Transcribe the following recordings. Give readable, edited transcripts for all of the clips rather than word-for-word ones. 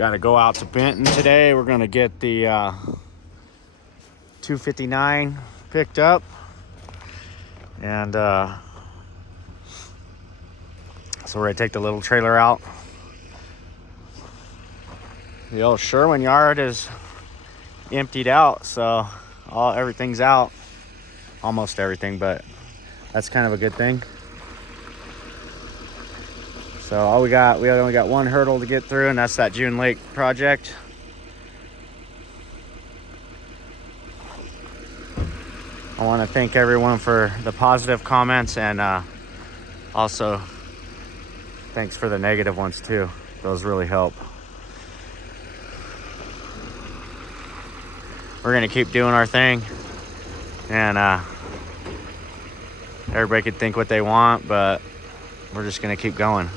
Got to go out to Benton today. We're going to get the 259 picked up. And so we're going to take the little trailer out. The old Sherwin yard is emptied out, so everything's out. Almost everything, but that's kind of a good thing. So we only got one hurdle to get through, and that's that June Lake project. I want to thank everyone for the positive comments, and also thanks for the negative ones too. Those really help. We're gonna keep doing our thing, and everybody can think what they want, but we're just gonna keep going.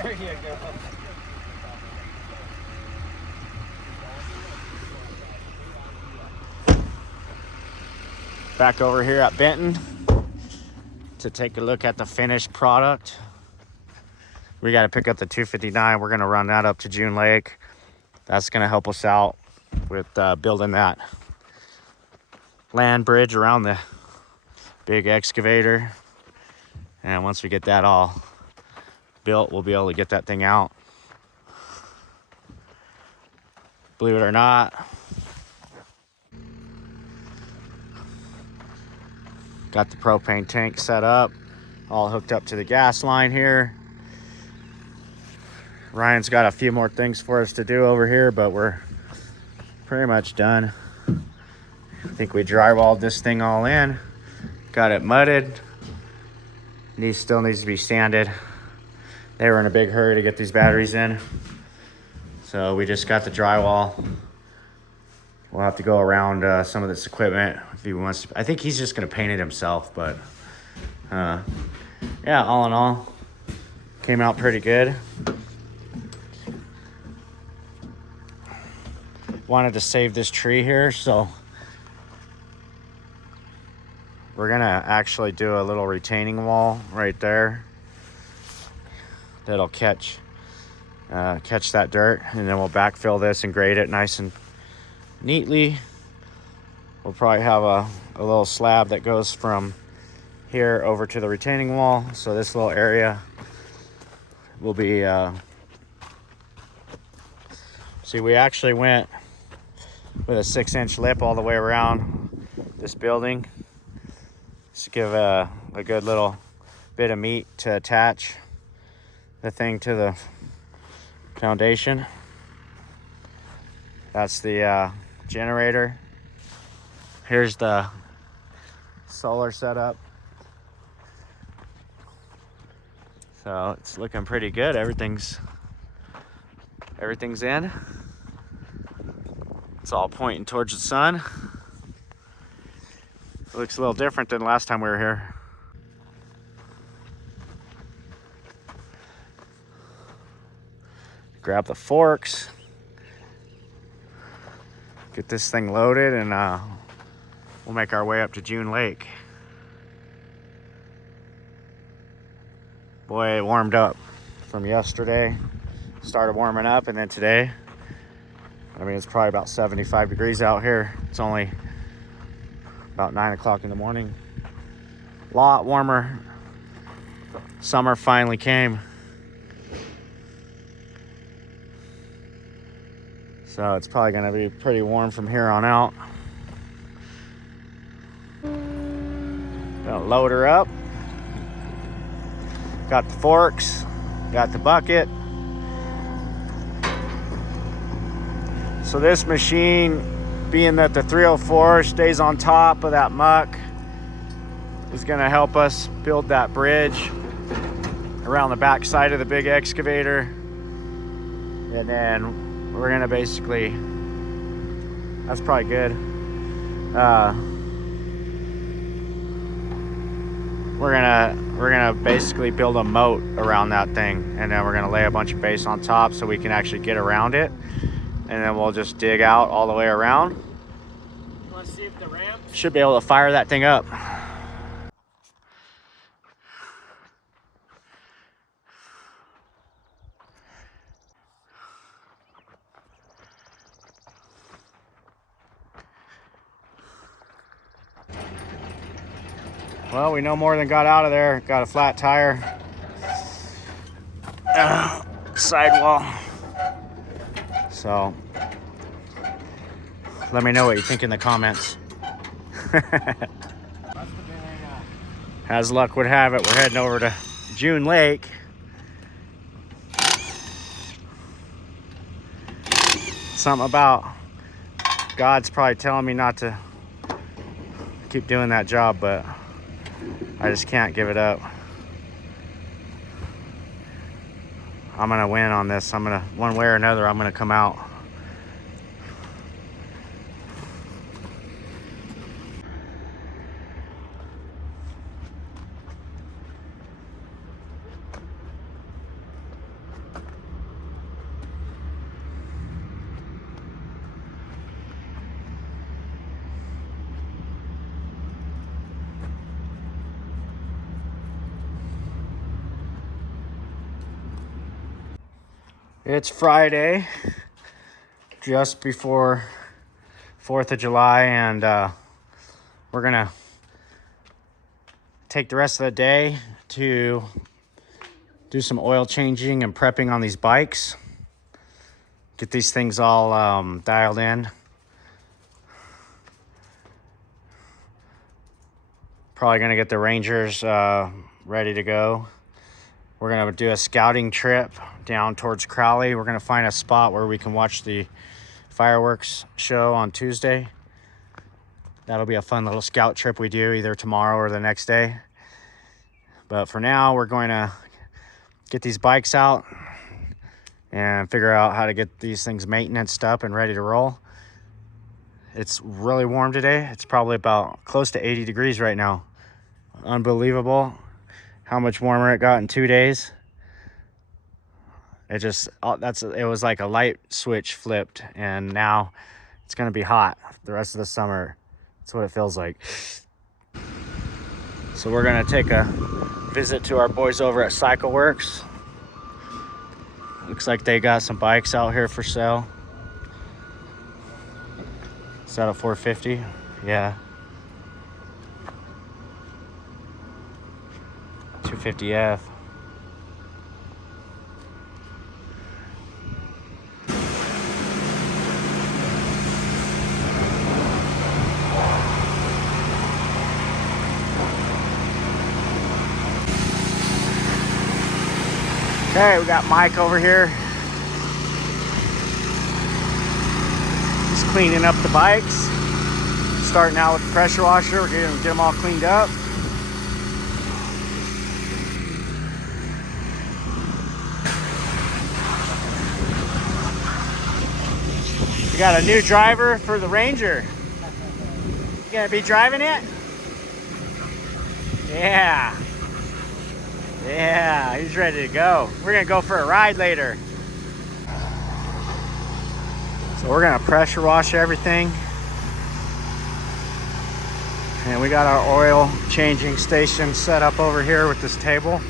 There you go. Back over here at Benton to take a look at the finished product. We got to pick up the 259. We're going to run that up to June Lake. That's going to help us out with building that land bridge around the big excavator. And once we get that all built, we'll be able to get that thing out. Believe it or not, got the propane tank set up, all hooked up to the gas line here. Ryan's got a few more things for us to do over here, but we're pretty much done. I think we drywalled this thing all in, got it mudded. Still needs to be sanded. They were in a big hurry to get these batteries in, so we just got the drywall. We'll have to go around some of this equipment if he wants to. I think he's just gonna paint it himself, but yeah, all in all, came out pretty good. Wanted to save this tree here, so we're gonna actually do a little retaining wall right there that'll catch that dirt, and then we'll backfill this and grade it nice and neatly. We'll probably have a little slab that goes from here over to the retaining wall, so this little area will be see, we actually went with a 6-inch lip all the way around this building to give a good little bit of meat to attach the thing to the foundation. That's the generator. Here's the solar setup. So it's looking pretty good. Everything's in. It's all pointing towards the sun. It looks a little different than last time we were here. Grab the forks, get this thing loaded, and we'll make our way up to June Lake. Boy, it warmed up from yesterday. Started warming up, and then today, I mean, it's probably about 75 degrees out here. It's only about 9 o'clock in the morning. A lot warmer. Summer finally came. So it's probably gonna be pretty warm from here on out. Gonna load her up. Got the forks, got the bucket. So this machine, being that the 304 stays on top of that muck, is gonna help us build that bridge around the back side of the big excavator. And then we're gonna basically, that's probably good. we're gonna basically build a moat around that thing, and then we're gonna lay a bunch of base on top so we can actually get around it, and then we'll just dig out all the way around. You want to see if the ramp? Should be able to fire that thing up. Well, we no more than got out of there. Got a flat tire. Sidewall. So, let me know what you think in the comments. As luck would have it, we're heading over to June Lake. Something about God's probably telling me not to keep doing that job, but I just can't give it up. I'm gonna win on this. One way or another, I'm gonna come out. It's Friday, just before 4th of July, and we're gonna take the rest of the day to do some oil changing and prepping on these bikes. Get these things all dialed in. Probably gonna get the Rangers ready to go. We're gonna do a scouting trip down towards Crowley. We're gonna find a spot where we can watch the fireworks show on Tuesday. That'll be a fun little scout trip we do either tomorrow or the next day. But for now, we're going to get these bikes out and figure out how to get these things maintenanced up and ready to roll. It's really warm today. It's probably about close to 80 degrees right now. Unbelievable how much warmer it got in 2 days. It was like a light switch flipped, and now it's gonna be hot the rest of the summer. That's what it feels like. So we're gonna take a visit to our boys over at Cycle Works. Looks like they got some bikes out here for sale. Is that a 450? Yeah. 250F. Okay, we got Mike over here. He's cleaning up the bikes. Starting out with the pressure washer. We're gonna get them all cleaned up. We got a new driver for the Ranger. You gonna be driving it? Yeah. Yeah, he's ready to go. We're gonna go for a ride later. So we're gonna pressure wash everything. And we got our oil changing station set up over here with this table.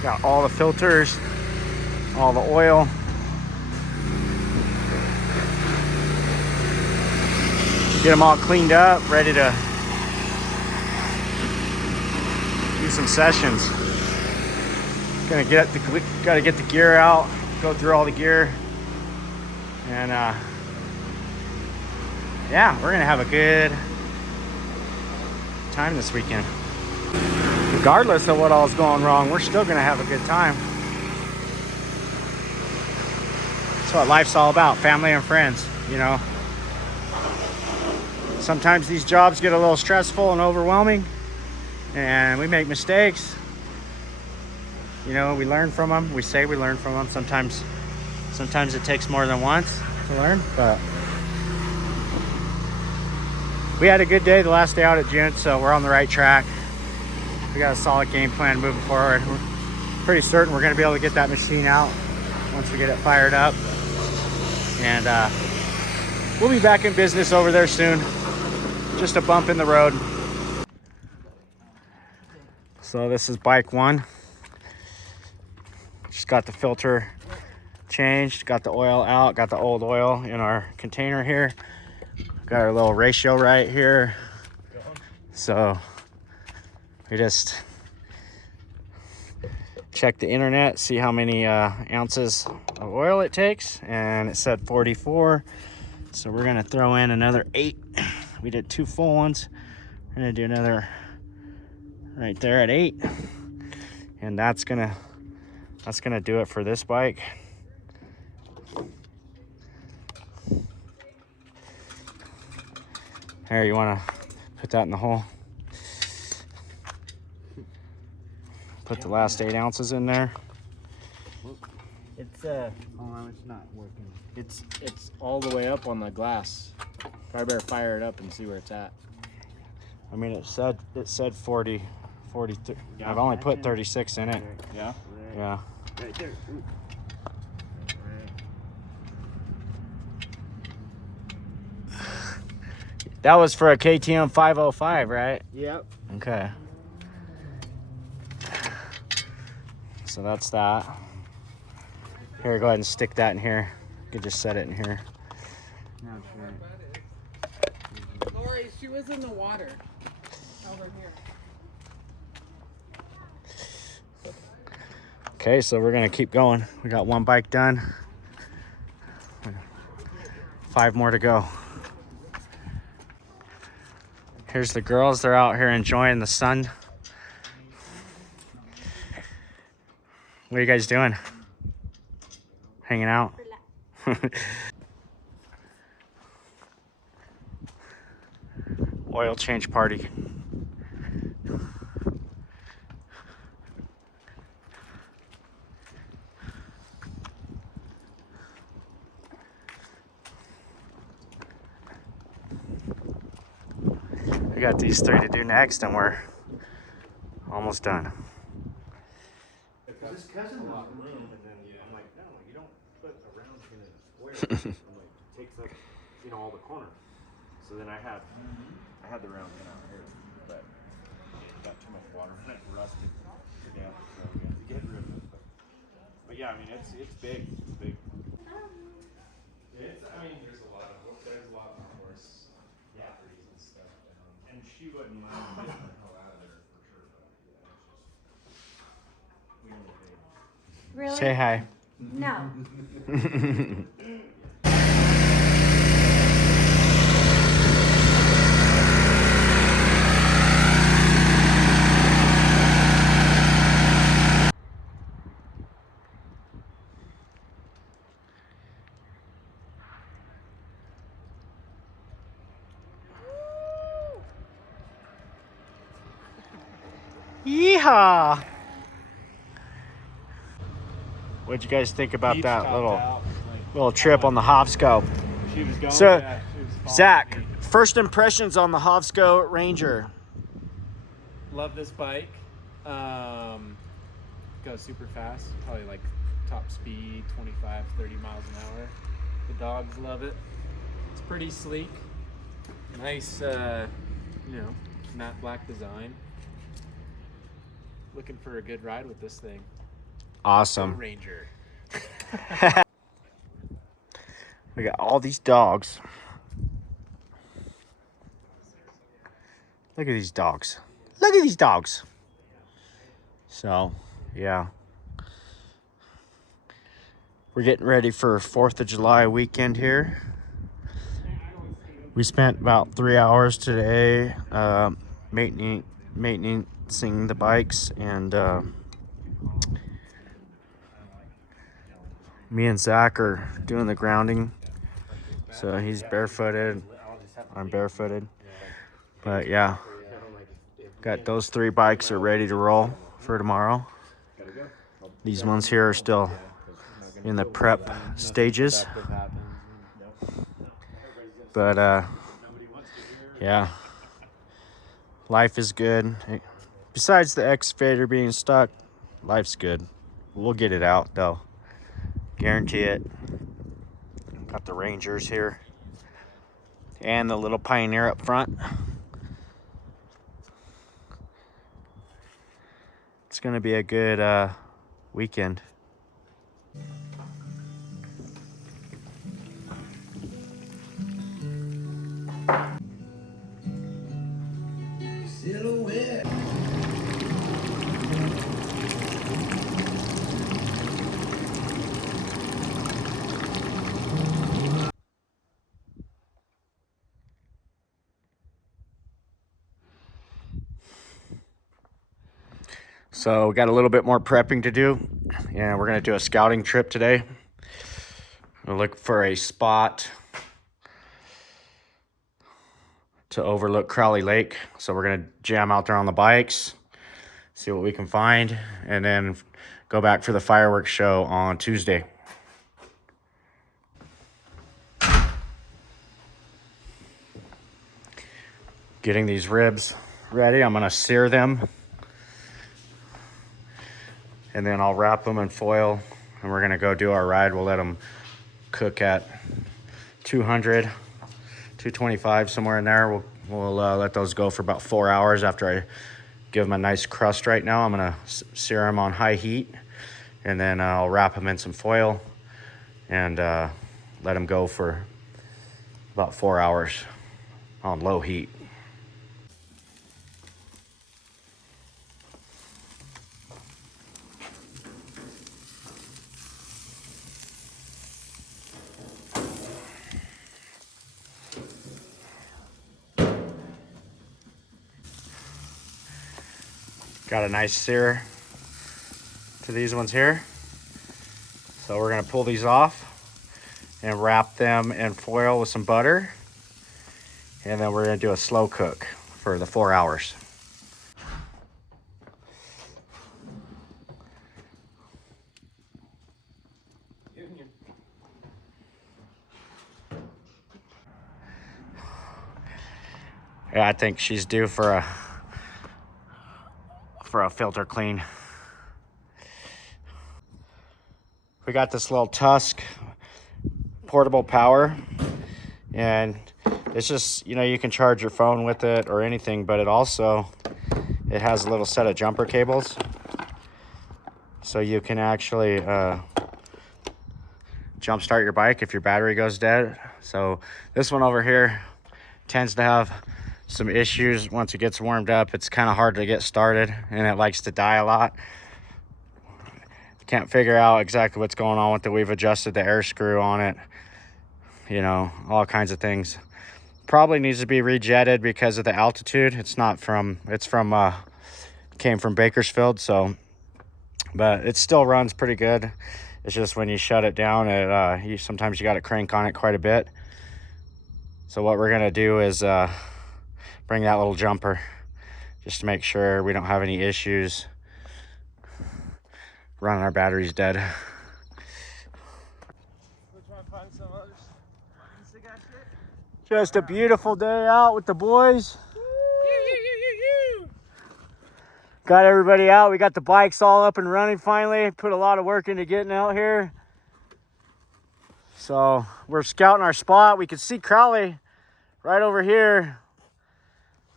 Got all the filters, all the oil. Get them all cleaned up, ready to do some sessions. Gotta get the gear out, go through all the gear, and yeah, we're gonna have a good time this weekend. Regardless of what all's going wrong, we're still gonna have a good time. That's what life's all about, family and friends, you know. Sometimes these jobs get a little stressful and overwhelming, and we make mistakes. You know, we learn from them. We say we learn from them. Sometimes it takes more than once to learn, but we had a good day the last day out at June, so we're on the right track. We got a solid game plan moving forward. We're pretty certain we're gonna be able to get that machine out once we get it fired up. And we'll be back in business over there soon. Just a bump in the road. So this is bike one. Just got the filter changed, got the oil out, got the old oil in our container here. Got our little ratio right here. So we just checked the internet, see how many ounces of oil it takes, and it said 44. So we're gonna throw in another 8. We did 2 full ones. We're gonna do another right there at 8, and that's gonna do it for this bike. Here, you wanna put that in the hole? Put the last 8 ounces in there. It's oh, it's not working. it's all the way up on the glass. Probably better fire it up and see where it's at. I mean, it said 40, 43. Yeah. I've only put 36 in it. Yeah. Yeah. Right there. Ooh. That was for a KTM 505, right? Yep. Okay. So that's that. Here, go ahead and stick that in here. You can just set it in here. Lori, she was in the water over here. Okay, so we're gonna keep going. We got 1 bike done. 5 more to go. Here's the girls. They're out here enjoying the sun. What are you guys doing? Hanging out? Oil change party. We got these 3 to do next, and we're almost done. His cousin was room, and then I'm like, no, you don't put a round pin in a square. I'm like, takes up, all the corner. So then I had the round pin out here, but it got too much water and it rusted to death. So we had to get rid of it. But yeah, I mean, it's big. It's big. There's a lot of horse properties and stuff. And she wouldn't mind getting the hell out of there for sure. But yeah, it's just we only paid. Really? Say hi. No. Yeehaw! What'd you guys think about Peach that topped little out, little trip on the Hovsco? She was going. So, yeah, she was following Zach, me. first impressions on the Hovsco Ranger. Love this bike. Goes super fast. Probably like top speed, 25, 30 miles an hour. The dogs love it. It's pretty sleek. Nice, matte black design. Looking for a good ride with this thing. Awesome. Ranger. We got all these dogs. Look at these dogs. Look at these dogs. So, yeah. We're getting ready for 4th of July weekend here. We spent about 3 hours today maintaining the bikes, and me and Zach are doing the grounding. So he's barefooted, I'm barefooted. But yeah, got those 3 bikes are ready to roll for tomorrow. These ones here are still in the prep stages. But yeah, life is good. Besides the excavator being stuck, life's good. We'll get it out though. Guarantee it. Got the Rangers here. And the little Pioneer up front. It's gonna be a good weekend. Silhouette. So we got a little bit more prepping to do. And we're gonna do a scouting trip today. We'll look for a spot to overlook Crowley Lake. So we're gonna jam out there on the bikes, see what we can find, and then go back for the fireworks show on Tuesday. Getting these ribs ready. I'm gonna sear them. And then I'll wrap them in foil and we're gonna go do our ride. We'll let them cook at 200, 225, somewhere in there. We'll let those go for about 4 hours after I give them a nice crust right now. I'm gonna sear them on high heat and then I'll wrap them in some foil and let them go for about 4 hours on low heat. Got a nice sear to these ones here. So we're gonna pull these off and wrap them in foil with some butter. And then we're gonna do a slow cook for the 4 hours. Yeah, I think she's due for a filter clean. We got this little Tusk portable power, and it's just, you know, you can charge your phone with it or anything, but it has a little set of jumper cables, so you can actually jump start your bike if your battery goes dead. So this one over here tends to have some issues. Once it gets warmed up, it's kind of hard to get started and it likes to die a lot. Can't figure out exactly what's going on with it. We've adjusted the air screw on it, you know, all kinds of things. Probably needs to be rejetted because of the altitude. Came from Bakersfield, so, but it still runs pretty good. It's just when you shut it down, sometimes you got to crank on it quite a bit. So what we're gonna do is bring that little jumper just to make sure we don't have any issues running our batteries dead. Just a beautiful day out with the boys. Got everybody out. We got the bikes all up and running finally. Put a lot of work into getting out here. So we're scouting our spot. We can see Crowley right over here.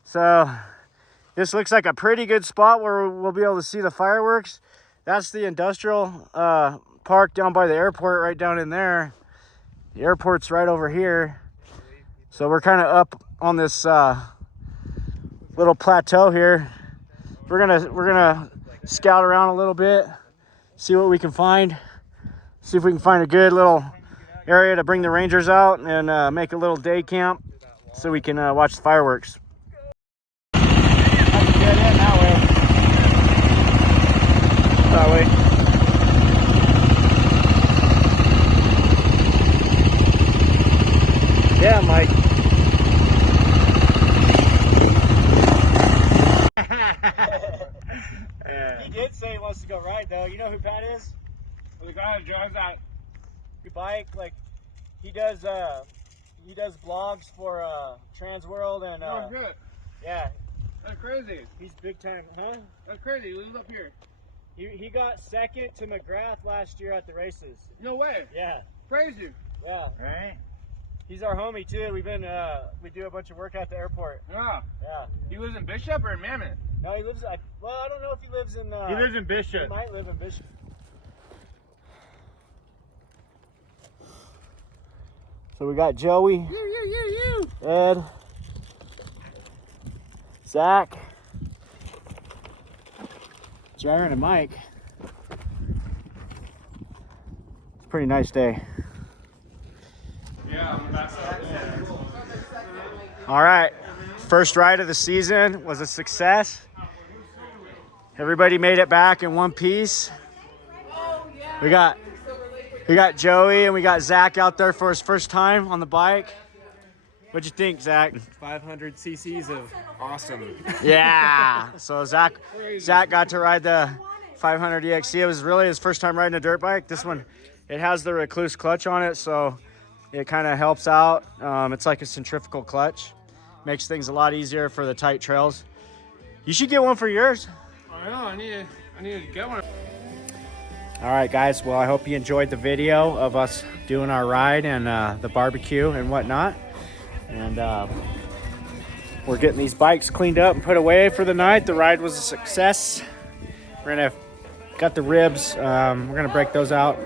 So this looks like a pretty good spot where we'll be able to see the fireworks. That's the industrial park down by the airport, right down in there. The airport's right over here. So we're kind of up on this little plateau here. We're gonna scout around a little bit, see what we can find. See if we can find a good little area to bring the Rangers out and make a little day camp so we can watch the fireworks. Get in that way. That way. Yeah, Mike. He did say he wants to go ride though. You know who Pat is? Well, the guy who drives that bike. Like he does vlogs for Trans World and Oh, good. yeah. That's crazy. He's big time, huh? That's crazy. He lives up here. He got second to McGrath last year at the races. No way. Yeah. Crazy. Yeah. Right? He's our homie too. We do a bunch of work at the airport. Yeah. Yeah. He lives in Bishop or in Mammoth? No, he lives. Well, I don't know if he lives in. He lives in He Bishop. might live in Bishop. So we got Joey, Ed, Zach, Jaron, and Mike. It's a pretty nice day. Yeah, that's All right, first ride of the season was a success. Everybody made it back in one piece. We got Joey and we got Zach out there for his first time on the bike. What'd you think, Zach? 500 cc's of awesome. Yeah. So Zach got to ride the 500 EXC. It was really his first time riding a dirt bike. This one, it has the recluse clutch on it, so it kind of helps out. It's like a centrifugal clutch. Makes things a lot easier for the tight trails. You should get one for yours. I know, I need to get one. All right, guys. Well, I hope you enjoyed the video of us doing our ride and the barbecue and whatnot. And we're getting these bikes cleaned up and put away for the night. The ride was a success. We're got the ribs. We're gonna break those out.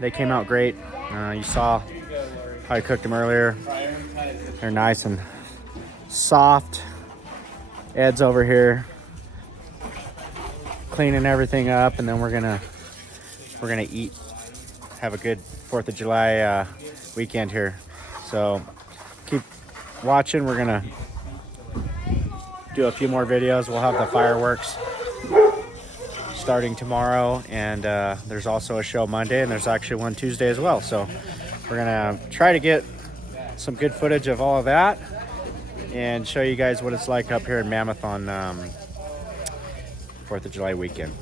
They came out great. You saw how I cooked them earlier. They're nice and soft. Ed's over here cleaning everything up, and then we're gonna eat, have a good 4th of July weekend here. So keep watching. We're gonna do a few more videos. We'll have the fireworks starting tomorrow, and there's also a show Monday, and there's actually one Tuesday as well. So we're gonna try to get some good footage of all of that and show you guys what it's like up here in Mammoth on 4th of July weekend.